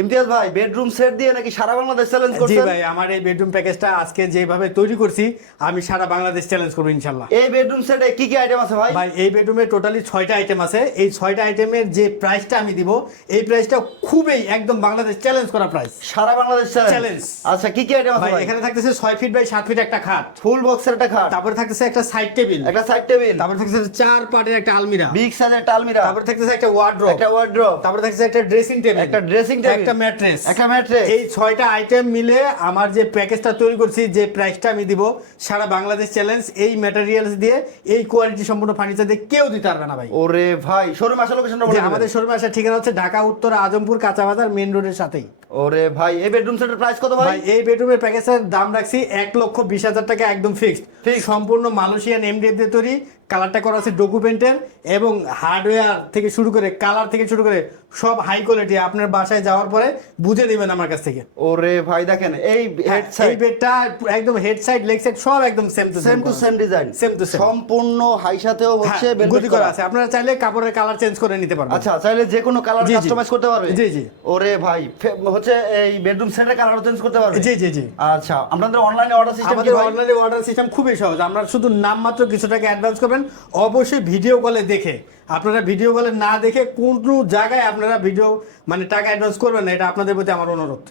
ইমতিয়াজ ভাই bedroom set দিয়ে নাকি সারা বাংলাদেশ চ্যালেঞ্জ জি ভাই আমার এই বেডরুম প্যাকেজটা আজকে যেভাবে তৈরি করছি আমি সারা বাংলাদেশ চ্যালেঞ্জ করব ইনশাল্লাহ। এই বেডরুম সেটে কি কি আইটেম আছে ভাই? ভাই এই বেডরুমে টোটালি ছয়টা আইটেম আছে। এই ছয়টা আইটেমের যে প্রাইসটা আমি দিব এই প্রাইসটা খুবই একদম বাংলাদেশ চ্যালেঞ্জ করা প্রাইস সারা বাংলাদেশ চ্যালেঞ্জ আচ্ছা কি কি আইটেম আছে ভাই এখানে থাকতেছে ছয় ফিট বাই সাত ফিট একটা খাট। ফুল বক্সের একটা খাট? তারপরে থাকতেছে একটা সাইড টেবিল একটা সাইড টেবিল তারপরে থাকতেছে চার পার্টের একটা আলমিরা। বিগ সাইজের একটা আলমিরা? তারপরে থাকতেছে একটা ওয়ার্ড্রোব একটা ওয়ার্ড্রপ তারপরে থাকতেছে একটা ড্রেসিং টেবিল একটা ড্রেসিং টেবিল একটা ম্যাট্রেস। একটা ম্যাট্রেস। এই ছয়টা আইটেম মিলে আমার যে প্যাকেজটা তৈরি করছি যে প্রাইসটা আমি দিব সারা বাংলাদেশ চ্যালেঞ্জ এই ম্যাটেরিয়ালস দিয়ে এই কোয়ালিটি সম্পূর্ণ ফার্নিচার দিয়ে কেউ দিতে পারবে না ভাই। ওরে ভাই শোরুম আসা লোকেশনটা আমাদের আমাদের শোরুমে আসার ঠিকানা হচ্ছে ঢাকা উত্তর আজমপুর কাঁচা বাজার মেন রোডের সাথেই। ওরে ভাই এই বেডরুম সেটের প্রাইস কত ভাই এই বেডরুমের প্যাকেজের দাম রাখছি এক লক্ষ বিশ হাজার টাকা একদম ফিক্সড। সম্পূর্ণ মালয়েশিয়ান এমডিএফ দিয়ে তৈরি কালারটা করা আছে ডকুমেন্টের এবং হার্ডওয়্যার থেকে শুরু করে কালার থেকে শুরু করে সব হাই কোয়ালিটি আপনার বাসায় যাওয়ার পরে বুঝে নেবেন আমার কাছ থেকে ওরে ভাই দেখেন এই হেড হ্যাঁ, এই সাইড বেডটা একদম হেড সাইড লেগ সাইড সব একদম same to same to same design Same to same। সম্পূর্ণ হাই সাথেও হচ্ছে velvet হ্যাঁ, করা। আছে আপনারা চাইলে কাপড়ের কালার চেঞ্জ করে নিতে পারবেন আচ্ছা চাইলে যে কোনো কালার। কাস্টমাইজ করতে পারবে জি, জি। ওরে ভাই হচ্ছে এই বেডরুম সেটের কালার চেঞ্জ করতে পারবে? জি জি জি। আচ্ছা আপনাদের অনলাইনে অর্ডার সিস্টেম আমাদের অনলাইনে অর্ডার সিস্টেম খুবই সহজ। আপনারা শুধু নামমাত্র কিছু টাকা অ্যাডভান্স করবেন। অবশ্যই ভিডিও কলে দেখে। আপনারা ভিডিও কলে না দেখে কোন জায়গায় আপনারা ভিডিও মানে টাকা অ্যাডভান্স করবেন না এটা আপনাদের প্রতি আমার অনুরোধ।